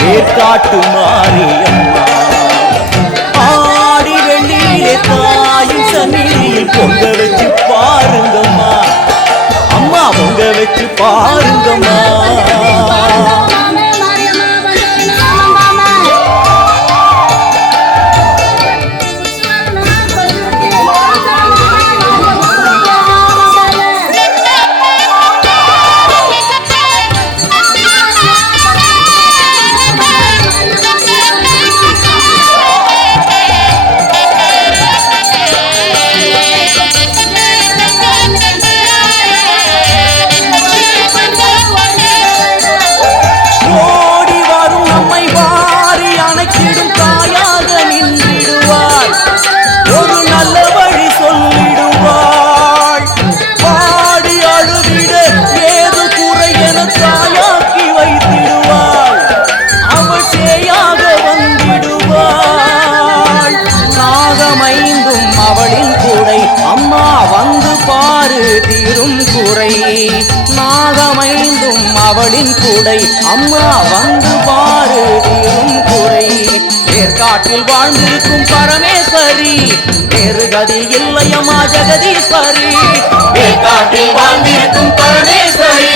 வேற்காட்டு மாரியம்மா. ஆடி வெள்ளியிலே தாயின் சந்நிதியில் பொங்க வச்சு பாருங்கம்மா, அம்மா பொங்க வச்சு பாருங்கம்மா. நாகமைந்தும் அவளின் கூடை அம்மா வந்து பாரு தீரும் குறை. வேற்காட்டில் வாழ்ந்திருக்கும் பரமேஸ்வரி வேறு கதி இல்லையம்மா ஜெகதீஸ்வரி. வேற்காட்டில் வாழ்ந்திருக்கும் பரமேஸ்வரி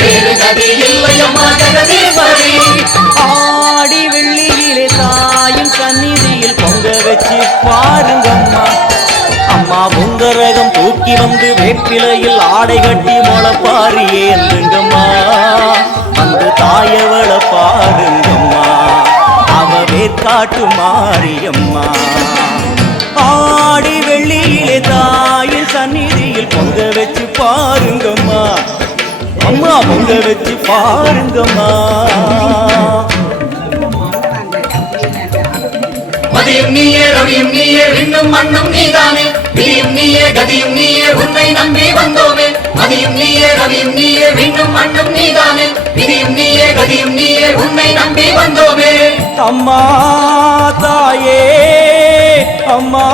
வேறு கதி இல்லையம்மா ஜெகதீஸ்வரி. ஆடி வெள்ளியிலே தாயின் சந்நிதியில் பொங்க வச்சு பாருங்கம்மா, அம்மா பொங்கரகம் தூக்கி வந்து வேப்பிலையில் ஆடை கட்டி முளைப்பாரி ஏந்துங்கம்மா. வந்து தாயவள பாருங்கம்மா, அவ வேற்காட்டு மாரியம்மா. ஆடி வெள்ளியிலே தாயின் சந்நிதியில் பொங்க வச்சு பாருங்கம்மா, அம்மா பொங்க வச்சு பாருங்கம்மா. மதியும் நீயே ரவியும் நீயே விண்ணும் மண்ணும் நீதானே, விதியும் நீயே கதியும் நீயே உன்னை நம்பி வந்தோமே. மதியும் நீயே ரவியும் நீயே விண்ணும் மண்ணும் நீதானே, விதியும் நீயே கதியும் நீயே உன்னை நம்பி வந்தோமே. அம்மா தாயே அம்மா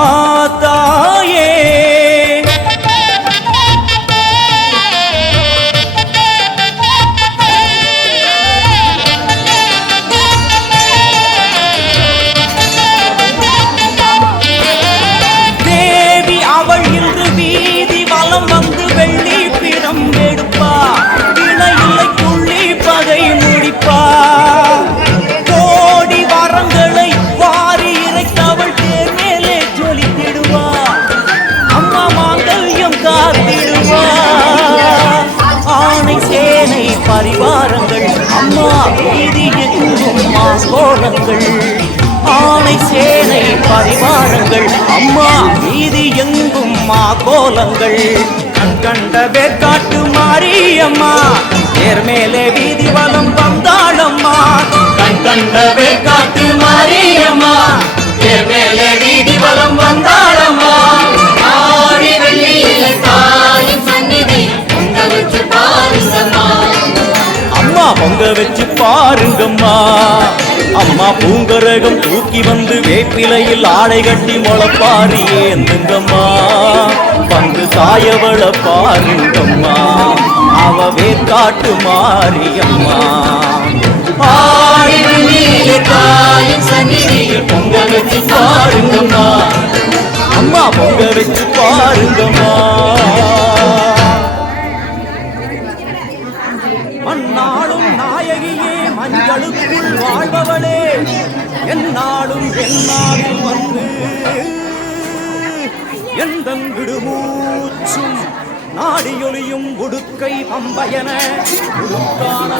தாயே வந்து வெள்ளி பிறம் எடுப்பா, இணையில்லை புள்ளி பகை முடிப்பா. கோடி வரங்களை வாரி இறைத்தவள் தேர் மேலே ஜொலித்திடுவா, அம்மா மாங்கல்யம் காத்திடுவா. ஆணை சேனை பரிவாரங்கள் அம்மா வீதி எங்கும் மாங்கோலங்கள். ஆணை சேனை பரிவாரங்கள் அம்மா வீதி எங்கும் மாகோலங்கள். கண் கண்ட வேற்காட்டு மாரியம்மா தேர் மேலே வீதி வலம் வந்தாளம்மா. கண் கண்ட வேற்காட்டு மாரியம்மா தேர் மேலே வீதி வலம் வந்தாளம்மா. ஆடி வெள்ளியிலே தாயின் சந்நிதி பொங்க வச்சு பாருங்கம்மா, அம்மா பொங்க வச்சு பாருங்கம்மா. அம்மா பூங்கரகம் தூக்கி வந்து வேப்பிலையில் ஆடை கட்டி முளைப்பாரி ஏந்துங்கம்மா. வந்து தாயவள பாருங்கம்மா, அவ வேற்காட்டு மாரியம்மா. ஆடி வெள்ளியிலே தாயின் சந்நிதியில் பொங்க வச்சு பாருங்கம்மா, அம்மா பொங்க வச்சு பாருங்கம்மா. அந்நாளும் நாயகியே மஞ்சளுக்குள் வாழ்பவளே, எந்நாளும் எந்நாளில் வந்து எந்தங்கிடு மூச்சும் நாடியொலியும் உடுக்கை பம்பயன உடுக்கான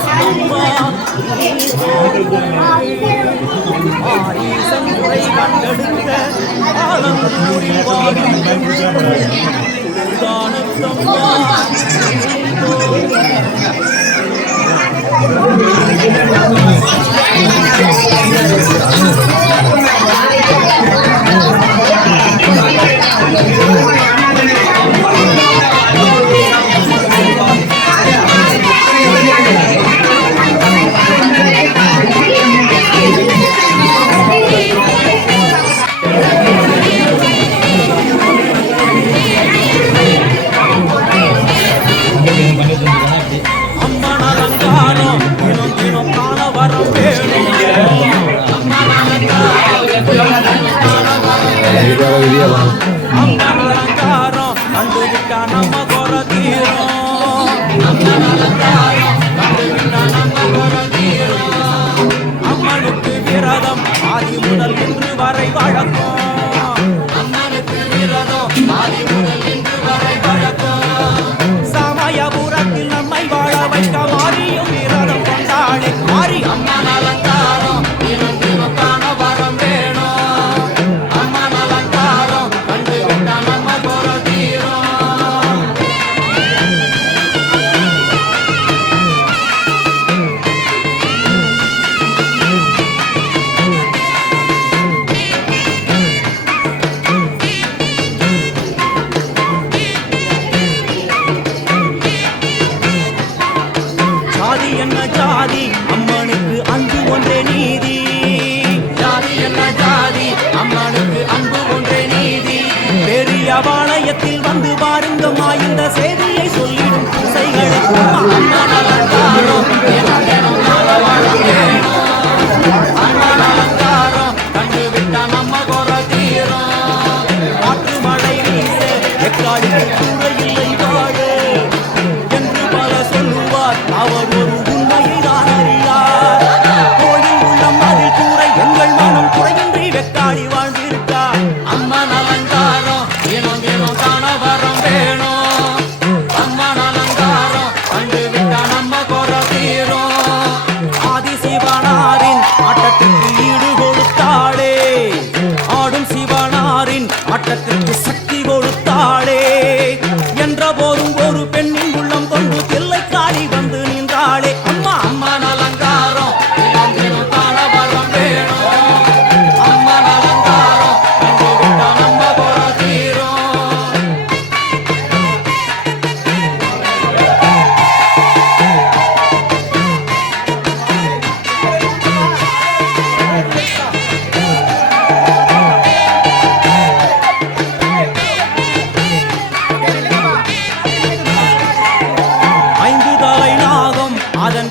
ஆரீசன் முறை கண்டெடுத்த ஆலந்தூரில் வாழும் குளிர்கானத்தம்மா. அம்மன் அலங்காரம் தினம் தினம் காண வரம் வேணும்.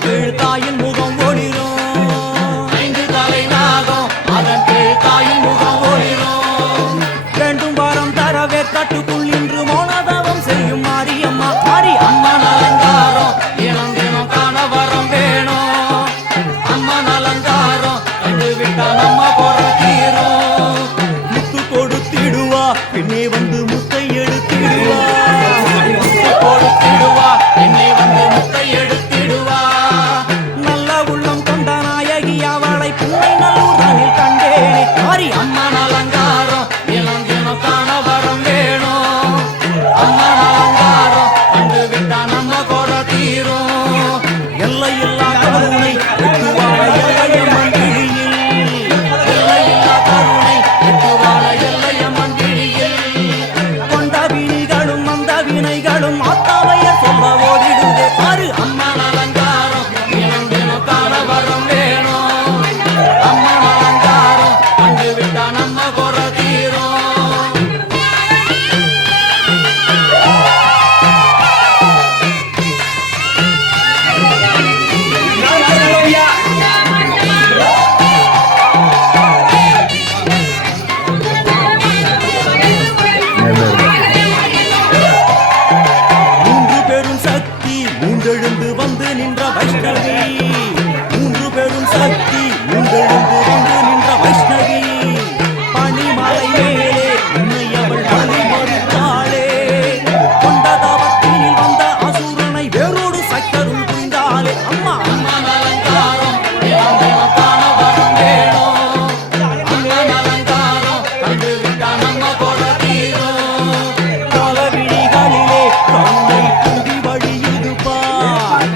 அதன் கீழ் தாயின் முகம் ஒளிரும் 5 தலை நாகம் அதன் கீழ் தாயின் முகம் ஒளிரும் வேண்டும் வரம் தரவே கட்டுக்குள் இன்று மௌனதவம் செய்யும் மாரியம்மா மாரி அம்மன் அலங்காரம் தினம் தினம் காண வரம் வேணும் அம்மன் அலங்காரம் கண்டு விட்டா நம்ம போற தீரும் முத்து கொடுத்திடுவா பின்னே வந்து முத்தை எடுத்திடுவா முத்து கொடுத்திடுவா பின்னே வந்து முத்தை எடுத்திடுவா நல்ல உள்ளம் கொண்ட நாயகி அவளை புன்னை நல்லூரில் கண்டேனே மாரி அம்மன் அலங்காரம் தினம் தினம் காண வரம் வேணும் அம்மன் அலங்காரம் கண்டு விட்டா நம்ம போற தீரும் எல்லையில்லா கருணை எட்டுவாழ எல்லையம்மன் கிழியில் எல்லையில்லா கருணை எட்டுவாழ எல்லையம்மன் கிழியில் கொண்ட விழிகளும் அந்த வினைகளும் ஆத்தாவைய சொல்ல ஓடிடுதே பாரு அம்மன் அலங்காரம் தினம் தினம் காண வரம் வேணும் அம்மன் அலங்காரம் கண்டு விட்டா நம்ம போற தீரும் மூன்று பெரும் சக்தி மூண்டெழுந்து வந்து நின்ற வைஷ்ணவி மூன்று பெரும் சக்தி மூண்டெழுந்து வந்து நின்ற வைஷ்ணவி பனிமலை மேலே உன்னை அவள் வழி மறுத்தாளே கொண்ட தவத்தினில் வந்த அசுரனை வேரோடு சக்கருள் புரிந்தாளே அம்மா அம்மன் அலங்காரம் தினம் தினம் காண வரம் வேணும் அம்மன் அலங்காரம் கண்டு விட்டா நம்ம போற தீரும் காலவிழிகளிலே கருணை துதி வழியுது பார்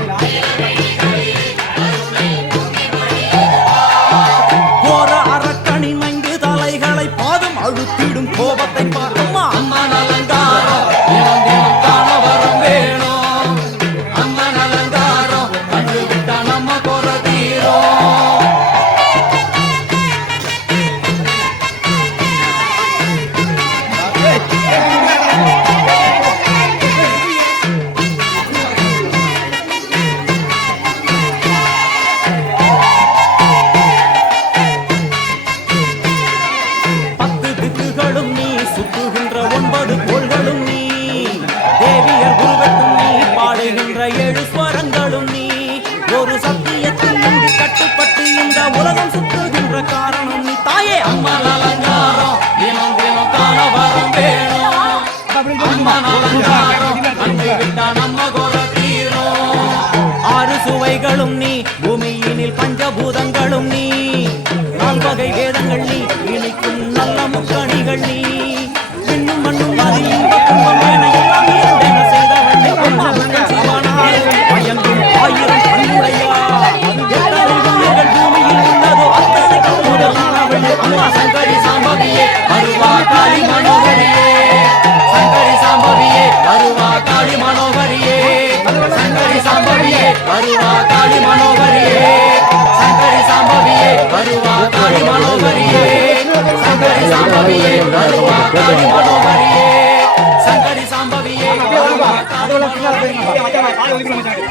கோர அரக்கனின் 5 தலைகளை பாதம் அழுத்திடும் கோபத்தை பார் அம்மா அம்மன் அலங்காரம் தினம் தினம் காண வரம் வேணும் அம்மன் அலங்காரம் கண்டு விட்டா நம்ம போற தீரும் பத்து திக்குகளும் நீ சுத்துகின்ற 9 கோள்களும் நீ தேவியர் குருவெட்டும் நீ பாடுகின்ற 7 ஸ்வரங்களும் நீ ஒரு சத்தியத்தில் நின்று கட்டுப்பட்டு இந்த உலகம் சுத்துகின்ற காரணம் நீ தாயே அம்மன் அலங்காரம் தினம் தினம் காண வரம் வேணும் அம்மன் அலங்காரம் கண்டு விட்டா நம்ம கோர தீரும் 6 சுவைகளும் நீ பூமியினில் பஞ்சபூதங்களும் நீ 4 வகை வேதங்கள் நீ இனிக்கும் நல்ல முக்கணிகள் நீ இன்னும் மண்ணும் அதில் இன்பக் கும்பம் என எல்லாம் இரண்டென செய்தவள் நீ. அம்மா உங்கள் சிவனாலும் பயங்கும் 1000 கண்ணுடையா எத்தனை உயிர்கள் பூமியில் உள்ளதோ அத்தனைக்கும் முதலானவள் அம்மா சங்கரி சாம்பவியே வருவா காளி மனோகரியே சங்கரி சாம்பவியே வருவா காளி மனோகரியே சங்கரி சாம்பவியே வருவா காளி மனோகரியே சங்கரி சாம்பவியே வருவா காளி மனோகரியே சங்கரி சாம்பவியே வருவா காளி மனோகரியே சங்கரி சாம்பவியே வருவா காளி மனோகரியே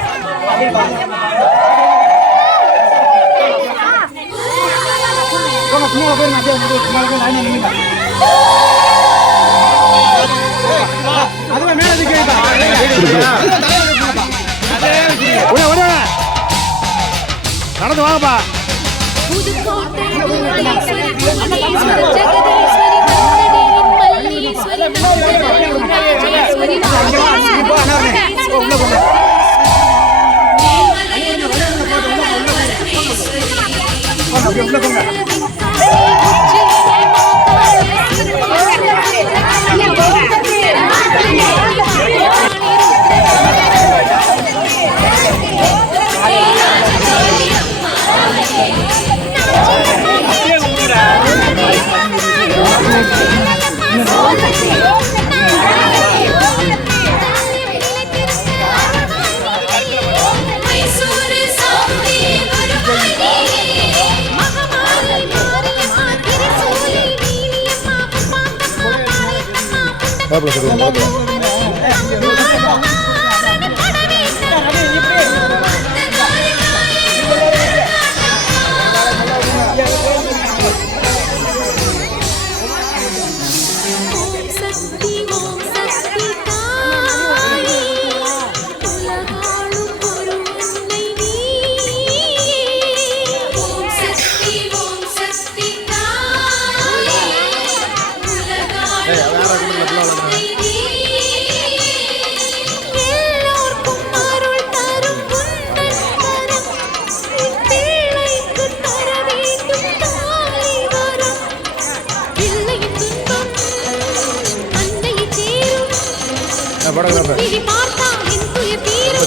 நடந்து வாங்கப்பா புதுக்கோட்டை புவனேஸ்வரி புவனேஸ்வரி ஜெகதீஸ்வரி மல்லீஸ்வரி மங்களம் ராஜேஸ்வரி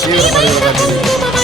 தீவிரமாக யோகா செய்து